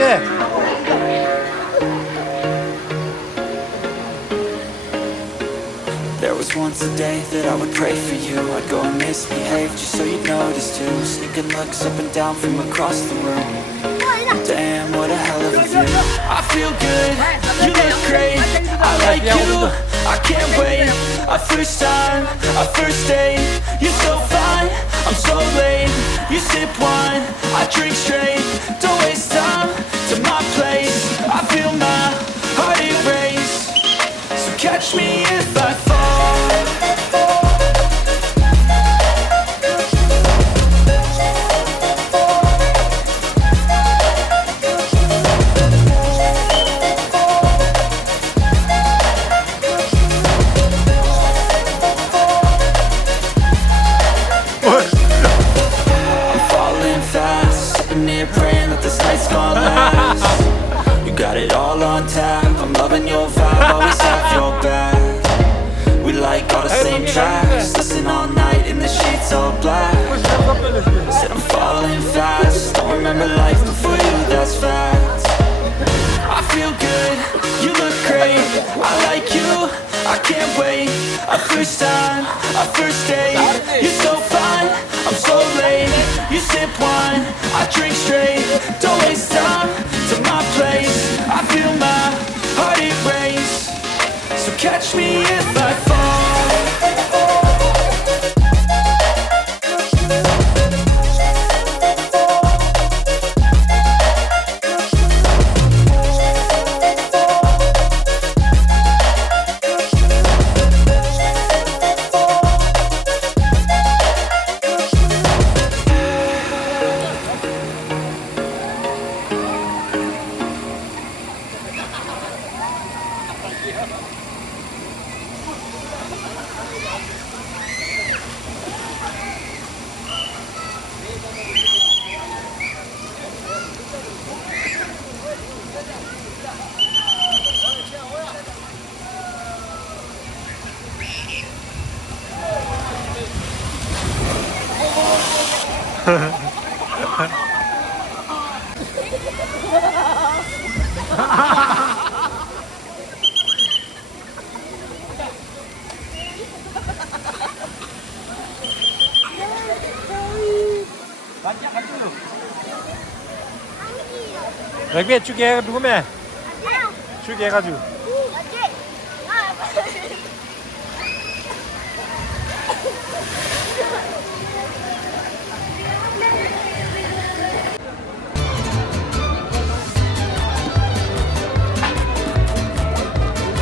돼. There was once a day that I would pray for you. I'd go and misbehave just so you'd notice too. Sneaking looks up and down from across the room. Damn, what a hell of a view. I feel good, you look great. I like you, I can't wait. A first time, a first date. You're so fine, I'm so late. You sip wine, I drink straight. Don't waste time to my place. I feel my heart erase. So catch me if I fall. I'm falling fast, sitting here praying that this night's gonna last. You got it all on tap, I'm loving your vibe, always have your back. We like all the same tracks, listen all night in the sheets all black. Said I'm falling fast, don't remember life before you, that's fact. I feel good, you look great, I like you, I can't wait. A first time, a first date. You're so fine, I'm so late. You sip wine, I drink straight. Don't waste time to my place. I feel my heart erase. So catch me if I fall. 여기 주게 누구매? 주게 해가지고.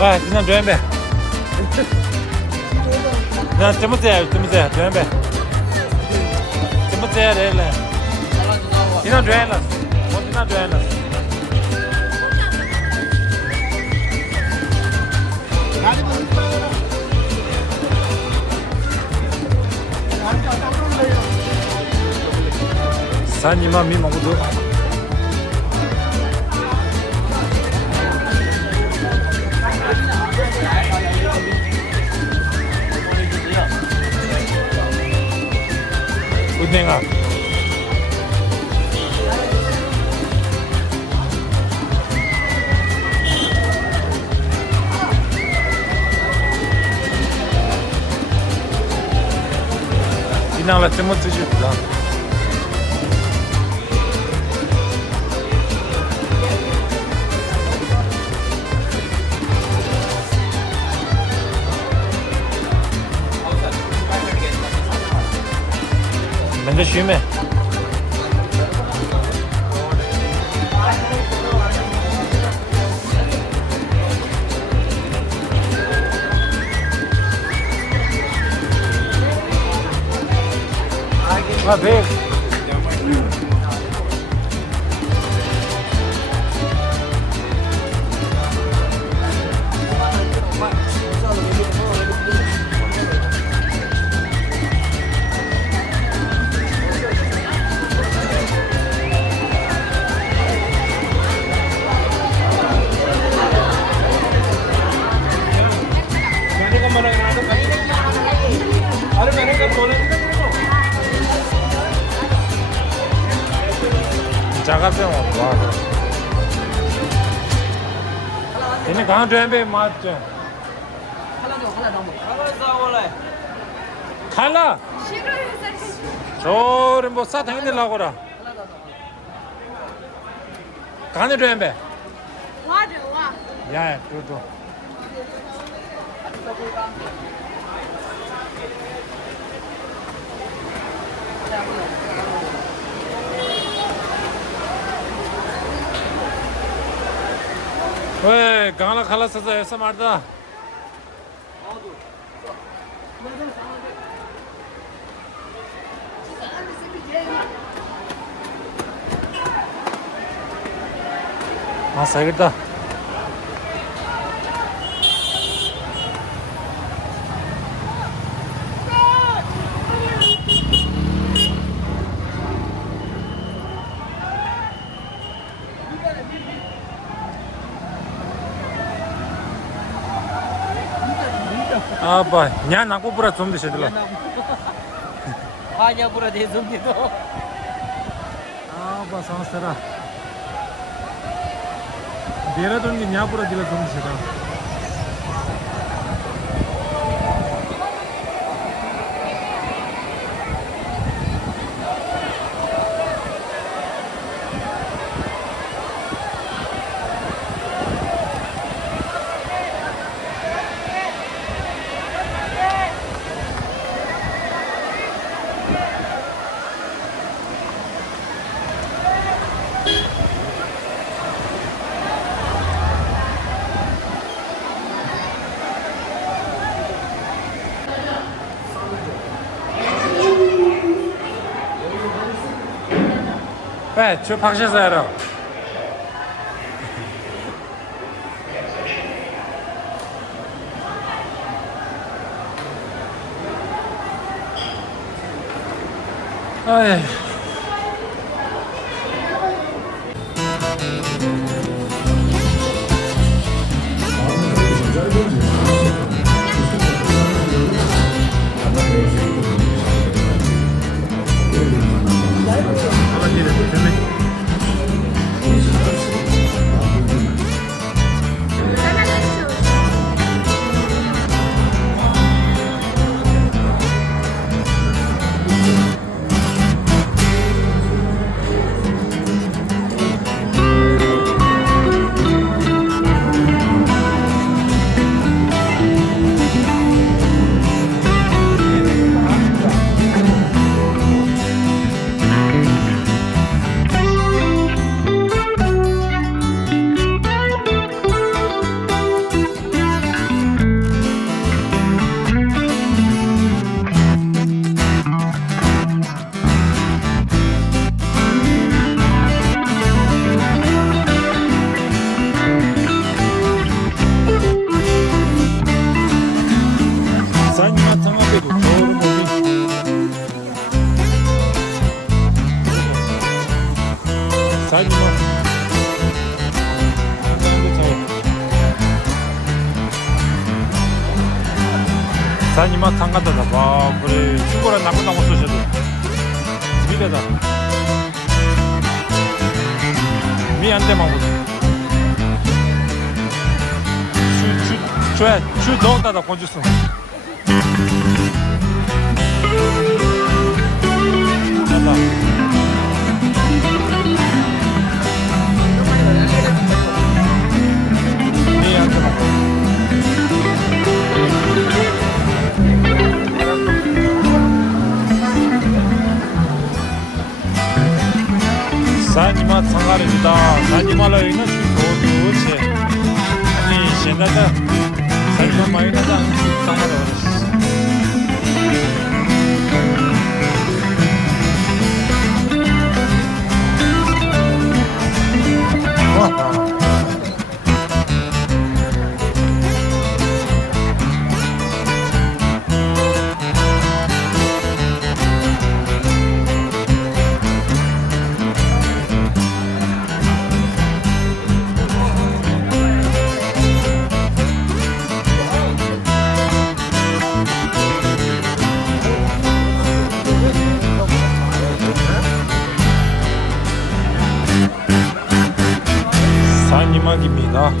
와, 그냥 조연배. 그냥 쩌무새야, 조연배. 쩌무새야, 레일래. 그냥 조연라. 그냥 조연라. 산이만 미 먹어도. 은행아. 이나라 때문에 주다. 먼저 쉬면. 아, 배. 자가병 와. 你刚准备嘛这？看了。저를 뭐 사탕 내려고라. 간에 준비. 와줘 와. 야, 줘. 왜 강라 칼라서서 해서 말다. 아, 살겠다. Apa? Nyan aku pura zoom di situ loh. Hanya pura di zoom gitu. Apa sama serah? Dia tuh nyan pura di zoom di situ. 왜? 저 밖에서 해라. 아이. 사니마 탕가다다 봐 그래 죽어라 나고 쓰셔도 미래다 미안대만 보자 주 넣었다다 건주스 됐다 미안대만 보자 사니마 상가입니다. 사니마로 있는 도두체 아니现在的 살만 많이 나다 상가로 사니마입니다.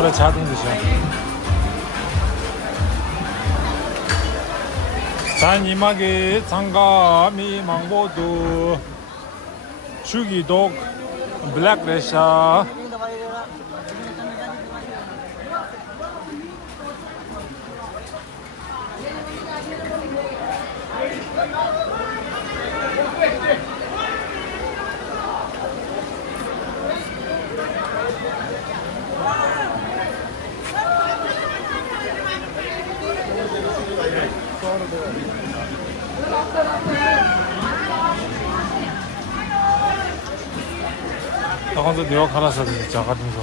일부러 자동 드셔. 잔이마기 상감이 망보두 주기독 블랙레샤 나가서 내가 갈아서 진짜 같은 거.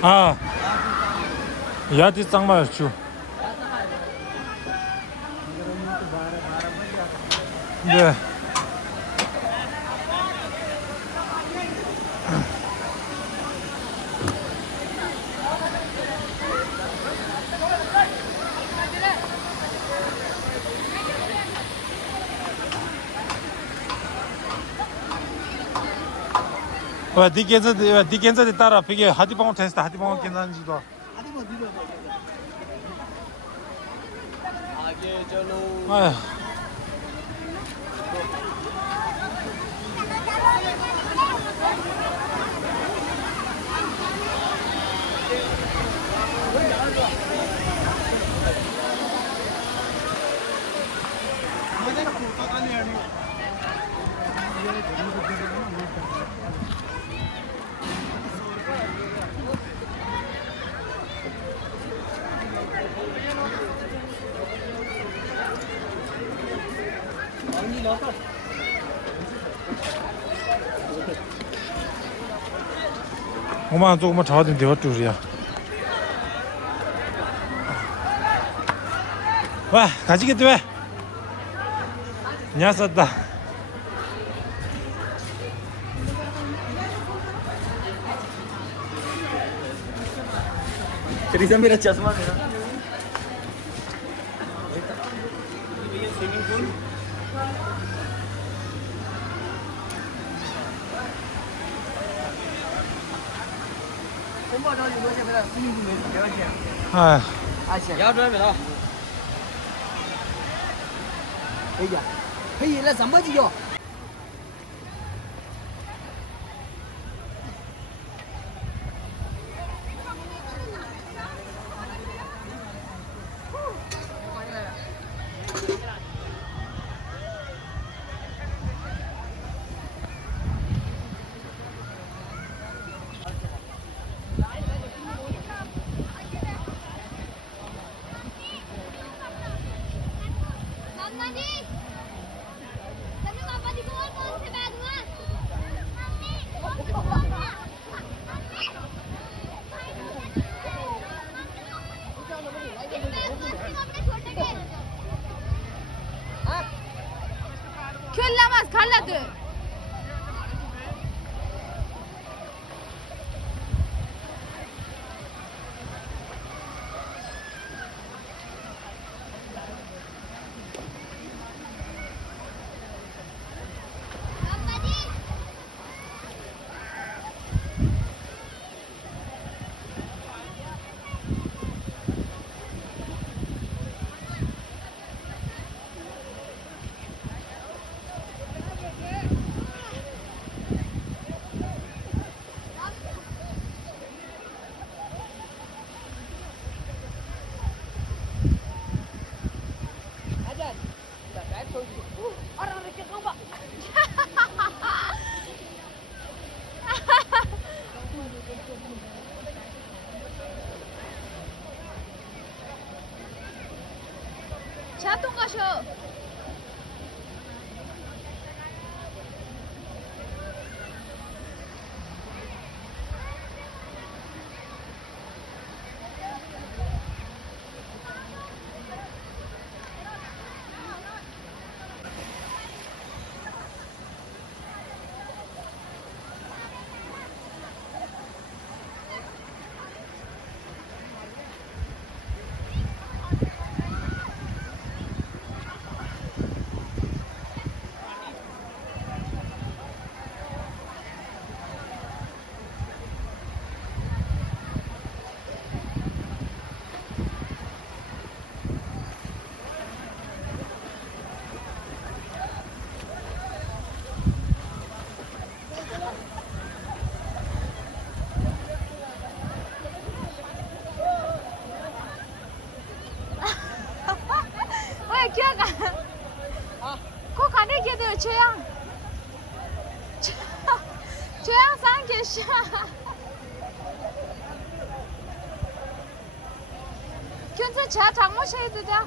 아, 야티 쌍말 주. 네. 왜 니겐서 따라 비게 하디방어 테스트 하디방어 괜찮은지도. 아휴. 오만 조금만 잡아도 되어 줄이야. 와 가지겠다 왜? 냐었다. Teresa मेरा चश्मा मेरा swimming pool 아, 要准备了，哎呀，可以了，怎么就要？ Küllemez kalladı. 자동 가셔. 견사 차 장모셔야 되자.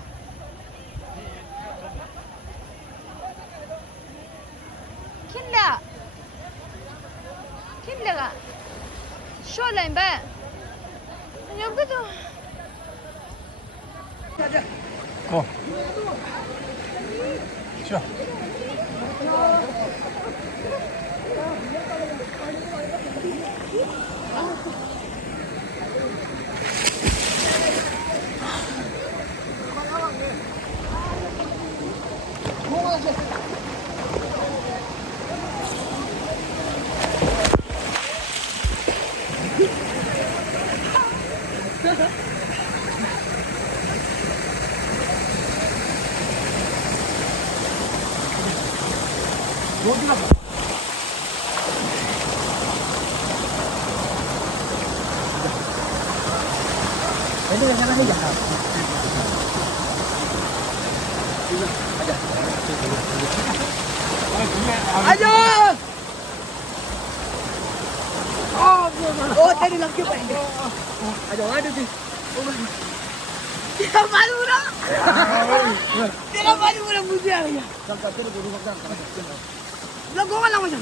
킨레가 쇼라인 봐. 여기도 쉬어. 애들 하나 해야 아저 tadi lagi apa ini aja ada sih dia malu dah dia malu dah bujang ya sampai terus guru makan lah gua lang macam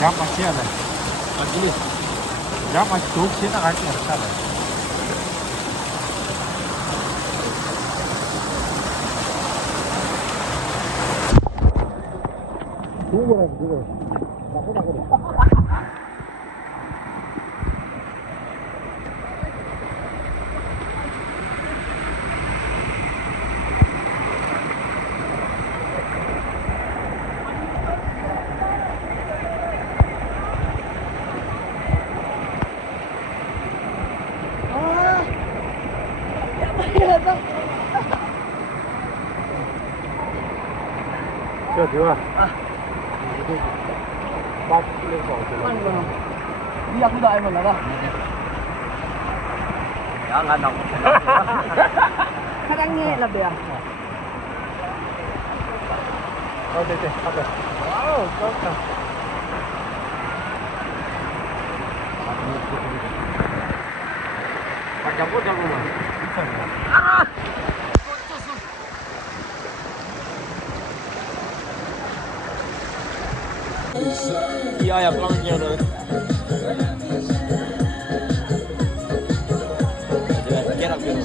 양맛 해야 돼. 양맛 좋게 나갈 수 없잖아. 좋은 거라고 그거. 나쁘다 그래. 저 좋아. 맛 풀려서 어때? đi ăn đợi mình là đâu ăn đồng khách ăn nghe là bè 네, 가자. 아우, 좋다. 잡고 잡으면 이아야 빵겨를 깨락깨락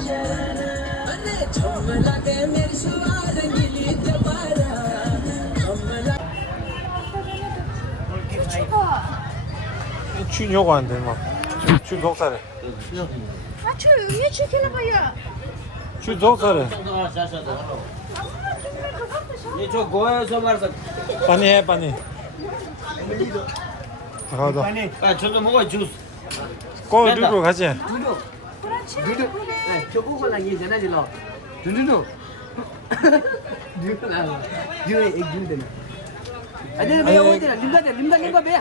춘효가 안 돼, 막. 춘독살에. 아, 저 위에 치킨을 봐요. 춘독살에. 이쪽 고에서 말해서 빨리 해, 빨리. 가다. 아 저도 먹어 주스 꼬 누르 가지. duduk duduk coba kau lagi jangan je lah duduk duduk lah dia duduk ada bea oh dia limba bea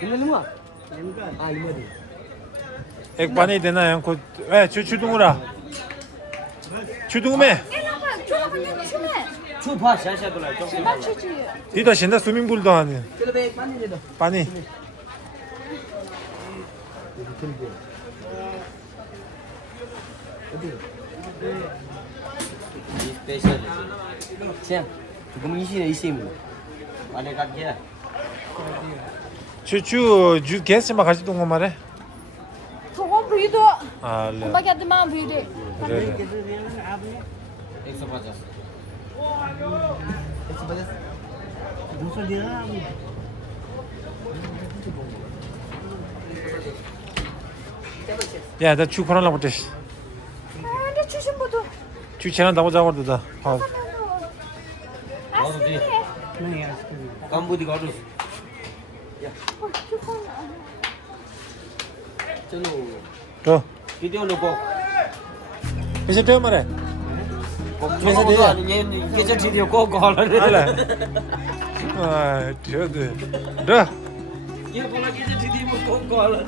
limba ah limba dia 액반이 되나요? 왜 주둥우라. 주둥우매. 추파 샤샤돌아 좀 맞추지. 니도 신나 스밍불도 하니. kalau bea mana dia tu 빠니. 스페셜 siang kamu isi dah isi mu 안에 갈게 주 게스트만 같이 동거 말해. 저건 부이도. 아, 그래. 엄마한테만 부이래. 그래. 엑소 빠졌어 musuh dia Coba cek. 야, 나 축 코로나 못해. 근데 주신 것도. 축제는 나고 잡아도다. 아, Baru di. Kambu di garus. Chalo. 저, Video lo ko. 이제 또 말해. Mesa dia ni keja video ko call. 알아. 아, 저들. 너, Ye bola keja video ko call.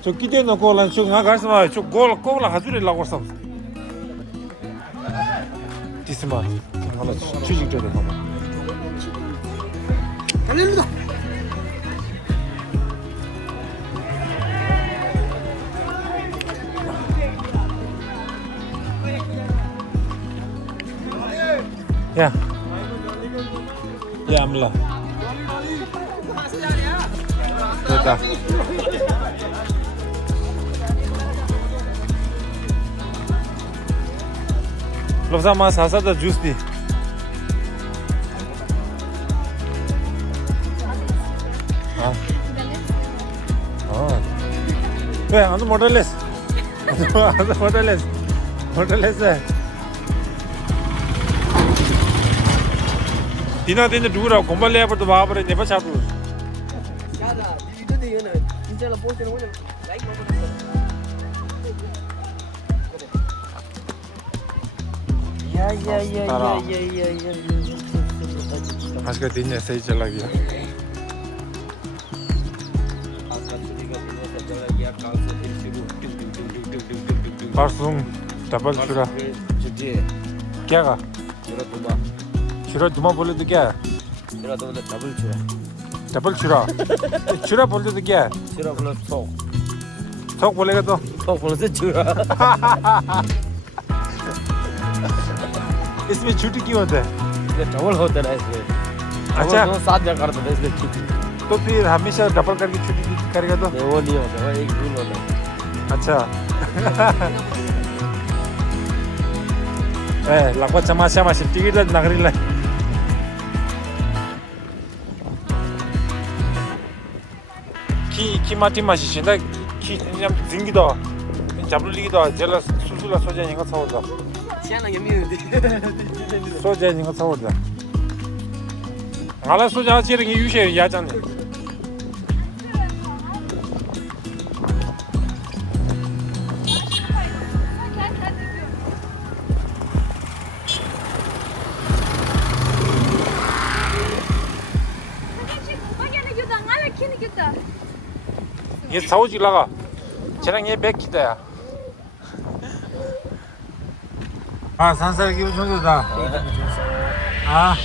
저 기대 놓고 올란 쭉 나가서 말, 쭉 골라 가지려고 했어. 디스마. 하나 취직 전에 봐봐. 달립니다. 야. 야, 암라. 됐다. Lopsa mas hasa da juice di. Ah. Ah. Hey, anu motorless. Anu motorless. Motorless hai. Dina dina dura gombal le par to baap re ne pa chatu. 야다 이거 되는 진짜로 포스트는 오늘 라이크 먹어. आज का दिन ऐसे ही चला गया. परसों डबल चूरा क्या का चूरा दुमा बोले तो क्या डबल चूरा चूरा बोलते तो क्या थोक बोलेगा तो इसमें छुट्टी क्यों होता है? डबल होता है इसमें. अच्छा. दो साथ में करते थे इसलिए छुट्टी. तो फिर हमेशा डबल करके छुट्टी करेगा तो वो नहीं होता, वो एक रूल होता है. अच्छा. lakwa chamasha mashi टिकट ला नगरी ला. 키 마티 마시 신다 키 그냥 징기다. 잡을리기다. 제가 수술라 소자 이거 사오다. 희한하게 미는데. 소자 이거 사오다. 알아 소자 지르기 유셰 야잖아. 얘 사오지 나가. 쟤랑 얘 백기다야. 아 산살 기분 좋다. 아.